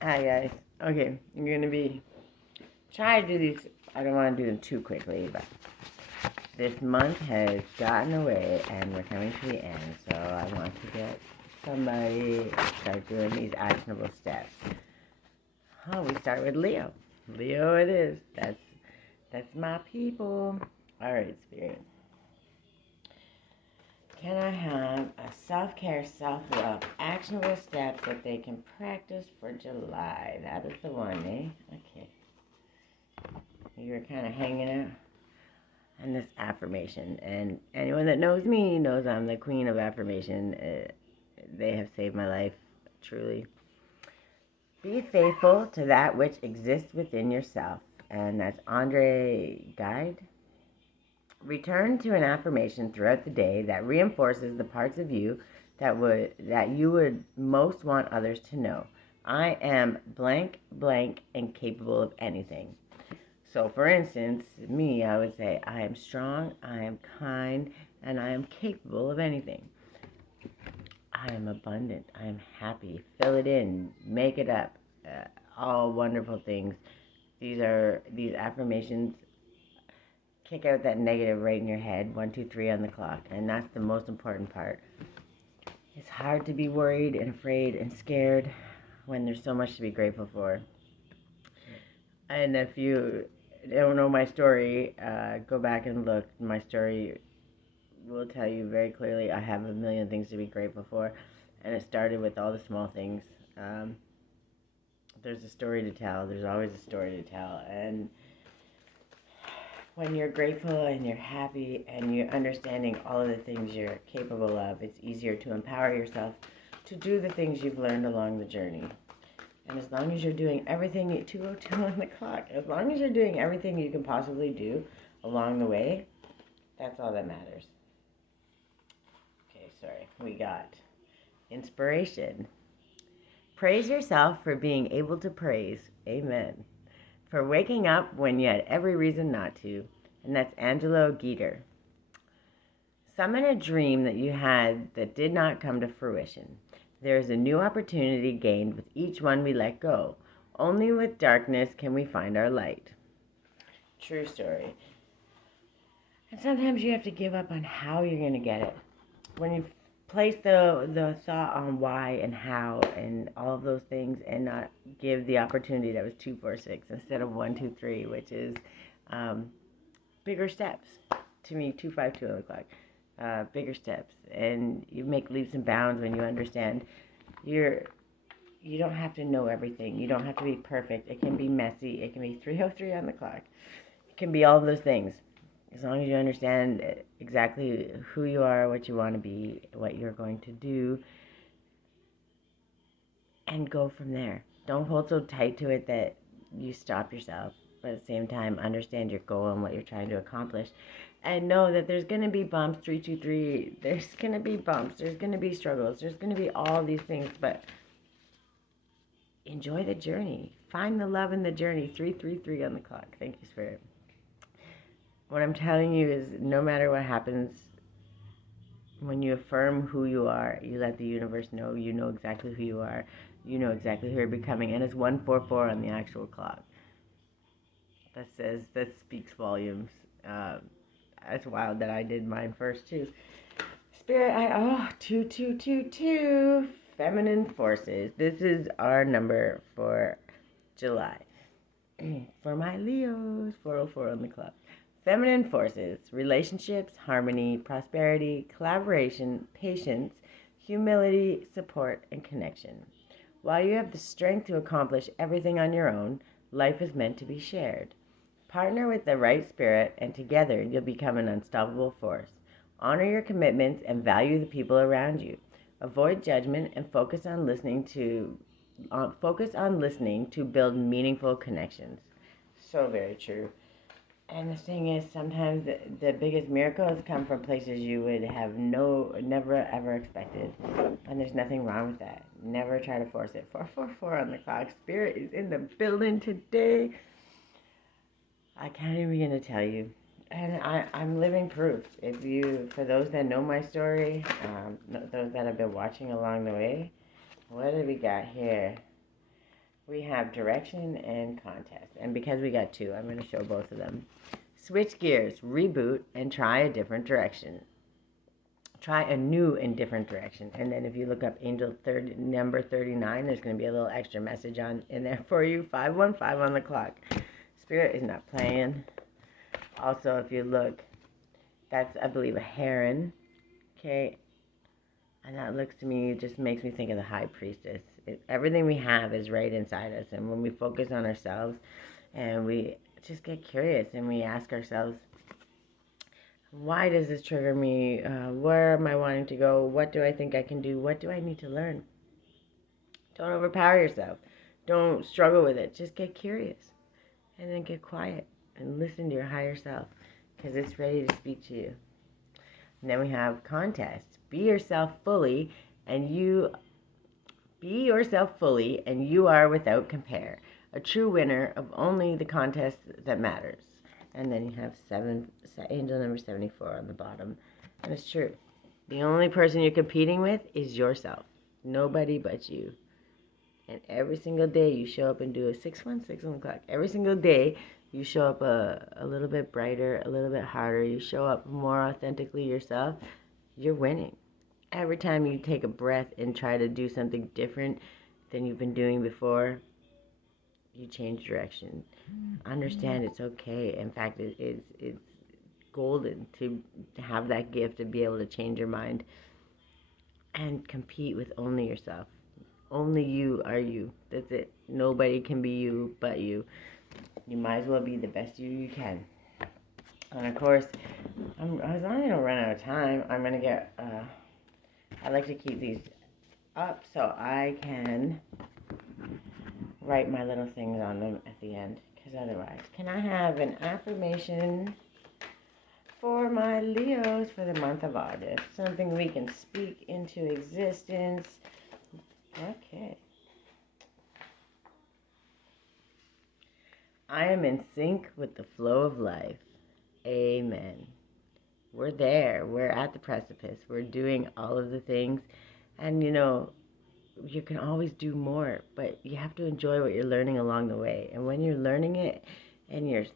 Hi guys. Okay, I'm gonna be trying to do these. I don't want to do them too quickly, but this month has gotten away and we're coming to the end. So I want to get somebody to start doing these actionable steps. Oh, we start with Leo. Leo, it is. That's my people. All right, Spirit. Can I have a self-care, self-love, actionable steps that they can practice for July? That is the one, eh? Okay. You were kind of hanging out on this affirmation. And anyone that knows me knows I'm the queen of affirmation. They have saved my life, truly. Be faithful to that which exists within yourself. And that's Andre Guide. Return to an affirmation throughout the day that reinforces the parts of you that you would most want others to know. I am blank, blank, and capable of anything. So, for instance, me, I would say, I am strong, I am kind, and I am capable of anything. I am abundant, I am happy. Fill it in, make it up. All wonderful things. These affirmations kick out that negative right in your head, 1, 2, 3 on the clock, and that's the most important part. It's hard to be worried and afraid and scared when there's so much to be grateful for. And if you don't know my story, go back and look. My story will tell you very clearly I have a million things to be grateful for, and it started with all the small things. There's a story to tell. There's always a story to tell, and when you're grateful and you're happy and you're understanding all of the things you're capable of, it's easier to empower yourself to do the things you've learned along the journey. And as long as you're doing everything at 2:02 on the clock, as long as you're doing everything you can possibly do along the way, that's all that matters. Okay, sorry. We got inspiration. Praise yourself for being able to praise. Amen. For waking up when you had every reason not to. And that's Angelo Geter. Summon a dream that you had that did not come to fruition. There is a new opportunity gained with each one we let go. Only with darkness can we find our light. True story. And sometimes you have to give up on how you're going to get it. When you place the thought on why and how and all of those things and not give the opportunity that was 2, 4, 6 instead of 1, 2, 3, which is bigger steps. To me, 2, 5, 2 on the clock. Bigger steps, and you make leaps and bounds when you understand you don't have to know everything. You don't have to be perfect. It can be messy. It can be 3:03 on the clock. It can be all of those things. As long as you understand exactly who you are, what you want to be, what you're going to do, and go from there. Don't hold so tight to it that you stop yourself, but at the same time, understand your goal and what you're trying to accomplish. And know that there's going to be bumps, 323. There's going to be bumps. There's going to be struggles. There's going to be all these things, but enjoy the journey. Find the love in the journey. 333 on the clock. Thank you, Spirit. What I'm telling you is no matter what happens, when you affirm who you are, you let the universe know you know exactly who you are. You know exactly who you're becoming. And it's 144 on the actual clock. That speaks volumes. It's wild that I did mine first too. Spirit, 2222. Feminine forces. This is our number for July. For my Leos, 404 on the clock. Feminine forces, relationships, harmony, prosperity, collaboration, patience, humility, support, and connection. While you have the strength to accomplish everything on your own, life is meant to be shared. Partner with the right spirit, and together you'll become an unstoppable force. Honor your commitments and value the people around you. Avoid judgment and focus on listening to build meaningful connections. So very true. And the thing is, sometimes the biggest miracles come from places you would have never ever expected. And there's nothing wrong with that. Never try to force it. 444 on the clock. Spirit is in the building today. I can't even begin to tell you. And I'm living proof. For those that know my story, those that have been watching along the way, what do we got here? we have direction and contest. And because we got two, I'm going to show both of them. Switch gears, reboot, and try a different direction. Try a new and different direction. And then if you look up angel number 39, there's going to be a little extra message in there for you. 515 on the clock. Spirit is not playing. Also, if you look, that's, I believe, a heron. Okay. And that looks to me, it just makes me think of the high priestess. Everything we have is right inside us. And when we focus on ourselves and we just get curious and we ask ourselves, why does this trigger me? Where am I wanting to go? What do I think I can do? What do I need to learn? Don't overpower yourself. Don't struggle with it. Just get curious. And then get quiet and listen to your higher self, because it's ready to speak to you. And then we have contest. Be yourself fully, and you are without compare. A true winner of only the contest that matters. And then you have angel number 74 on the bottom. And it's true. The only person you're competing with is yourself. Nobody but you. And every single day you show up and do a 616 on the clock. Every single day you show up a little bit brighter, a little bit harder. You show up more authentically yourself. You're winning. Every time you take a breath and try to do something different than you've been doing before, you change direction. Understand it's okay. In fact, it's golden to have that gift to be able to change your mind and compete with only yourself. Only you are you. That's it. Nobody can be you but you. You might as well be the best you can. And of course, as long as I don't run out of time, I'm going to get, I like to keep these up so I can write my little things on them at the end. Because otherwise, can I have an affirmation for my Leos for the month of August? Something we can speak into existence. Okay. I am in sync with the flow of life. Amen. We're there. We're at the precipice. We're doing all of the things. And, you can always do more, but you have to enjoy what you're learning along the way. And when you're learning it and you're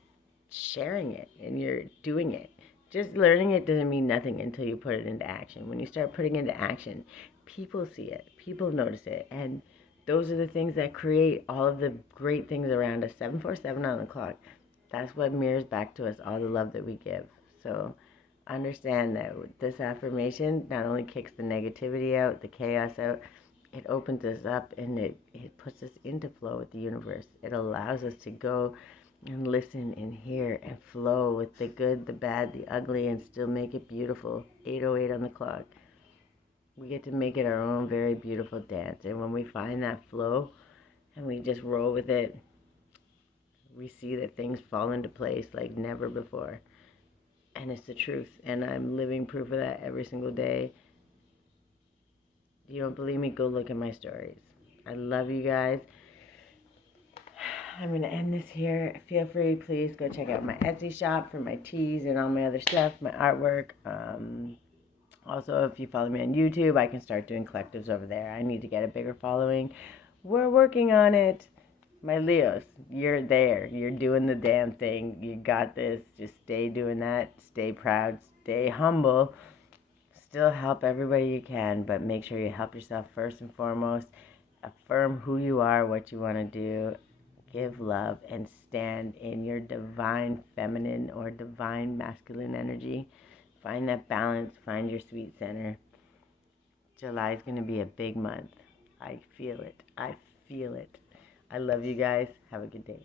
sharing it and you're doing it, just learning it doesn't mean nothing until you put it into action. When you start putting it into action, people see it, people notice it, and those are the things that create all of the great things around us. 747 on the clock. That's what mirrors back to us all the love that we give. So understand that this affirmation not only kicks the negativity out, the chaos out, it opens us up and it puts us into flow with the universe. It allows us to go and listen and hear and flow with the good, the bad, the ugly, and still make it beautiful. 8:08 on the clock. We get to make it our own very beautiful dance. And when we find that flow and we just roll with it, we see that things fall into place like never before. And it's the truth. And I'm living proof of that every single day. You don't believe me? Go look at my stories. I love you guys. I'm going to end this here. Feel free, please go check out my Etsy shop for my teas and all my other stuff, my artwork. Also, if you follow me on YouTube, I can start doing collectives over there. I need to get a bigger following. We're working on it. My Leos, you're there. You're doing the damn thing. You got this. Just stay doing that. Stay proud. Stay humble. Still help everybody you can, but make sure you help yourself first and foremost. Affirm who you are, what you want to do. Give love and stand in your divine feminine or divine masculine energy. Find that balance. Find your sweet center. July is going to be a big month. I feel it. I feel it. I love you guys. Have a good day.